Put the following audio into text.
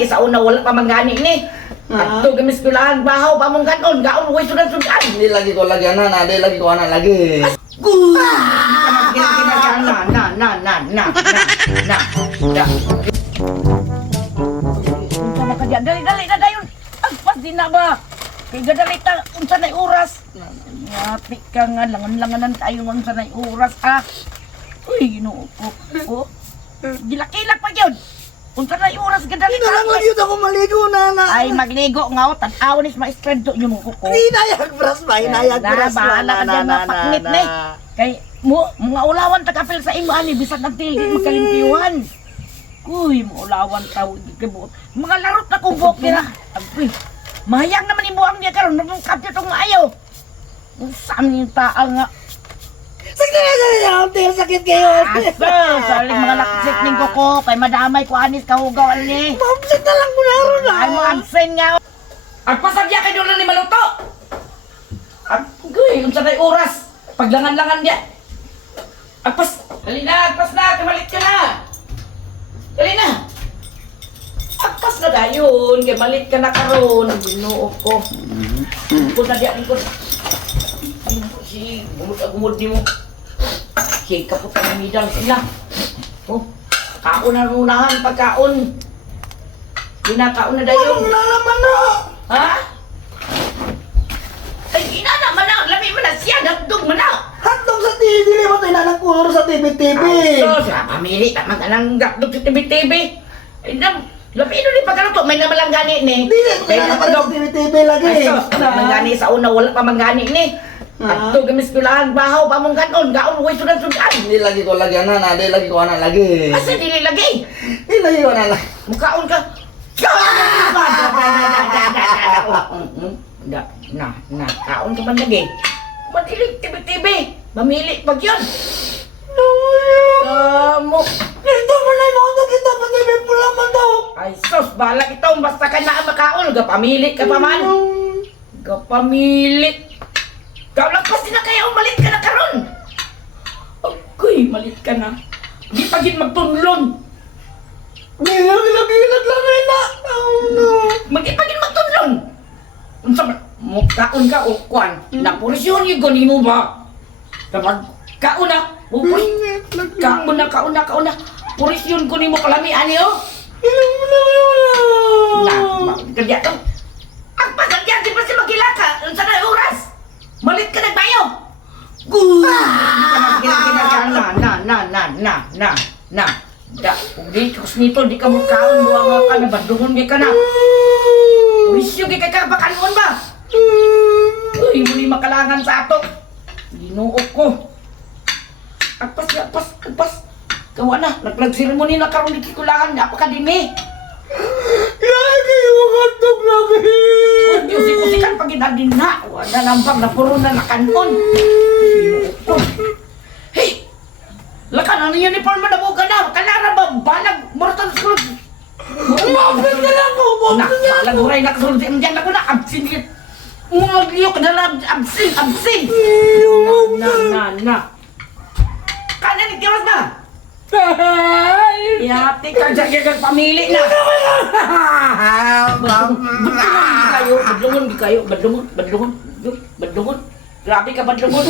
gani sa una wala pa mangani ni. Ato kami eskwelahan bahaw pa mong kanon, gaon way sudan-sudan. Hindi lagi ko lagi anak, ada lagi ko anak lagi. Unsa ba kadya? Dali na dayon. Agpas din na ba? Kay gadali ta unsa nay oras. Yapi ka nga langan-langanan tayo unsa nay oras ah. Uy, Ginoo ko. Oh. Gilakilak pa gyud. Unsa nay oras gadali ta? Nalangon yun ako maligo na. Ay magligo nga tan-aw ni maestrado yung ko. Hinayag bras ba? Hinayag bras ba? Bahala ka dyan mapaknit ni. Kay mo mga ulawan takapil sa imo ani bisag nagtili magkalimpiyuhan. Uy, mga ulawan taw gibuot. Mga larot na kubok nila. Uy, mahayang naman ibuang niya karon nung kapit og maayo. Saan yung taal nga? Sakit kayo. Aso, saling mga laksik ning koko kay madamay ko anis kahugaw ani. Mabsit na lang mo na ron Ay mo absent nga. Agpasagya kay doon ni maluto. Agoy, unsa nay oras? Paglangan-langan niya. Agpas, dali na, kamalit ka na. Dali na. Agpas na dayon, kay malit ka na karon. Ginoo ko. Kung na diyan ko. Si gumud ni mo. Si kapot ang midang sila. Oh, kaon na unahan pagkaon. Ginakaon na dayon. Wala naman na. Ha? Ay, ina naman na. Lami mo na siya. Dagdog mo na. Hotdog sa TV. Dili mo tayo nanagkulor sa TV-TV. Ay, sos. Pamili. Tama ka ng dagdog sa TV-TV. Ay, lami ino ni pagkaluto. May naman lang gani ni. Dili mo tayo naman sa TV-TV lagi. Ay, sos. Mangani sa una. Wala pa mangani ni. Ato kami eskwelahan. Bahaw pa mong kanon. Gaon way sudan-sudan. Hindi lagi ko lagi anak, ada lagi ko anak lagi. Asa dili lagi. Hindi lagi ko anak lagi. Mukhaon ka. Kaon ka man lagi. Madilig tibi-tibi. Mamili pag yun. Mo. Ito mo na yung mga kita pa TV pula man daw. Ay sos, balak ito. Basta ka na makaon. Gapamili ka pa man. Gapamili. Kalagpas din na kaya umalit ka na karon. Agoy, malit ka na. Di pa gin magtunlon. Gilag lang na. Oh no. Magipagin magtunlon. Unsa ba? Mukhaon ka o kwan. Napurisyon yung gani mo ba? Kapag kaon na. Kaon na. Purisyon ko ni mo kalami, ani o? Na, kerja to. Ang pagadyan, di ba si magilaka? Unsa na oras? Malit ka nagbayo. Na. Da, ugdi kus nito di ka mo kaon buang ka na badungon di ka na. Wisyo gi ka bakanon ba? Uy, muli makalangan sa ato. Ginoo ko. Agpas. Kawa na, naglag seremony na karon di kulangan na pa kadimi. Lagi yung hotdog lagi. Usik-usikan pag inadin na. Wala lambang na puro na nakanon. Ginoo ko. Hey! Lakan, ano yung uniform mo na mo ka na? Kalara ba? Balag, mortal school. Mabit na lang ko. Balag, uray, nakasulod. Diyan ako na, absin yun. Umagyo ka na lang, absin. Na. Kanan, ikiwas ba? Yati ka dyan, yung pamili na. Badlungon di kayo. Badlungon. Grabe ka, badlungon.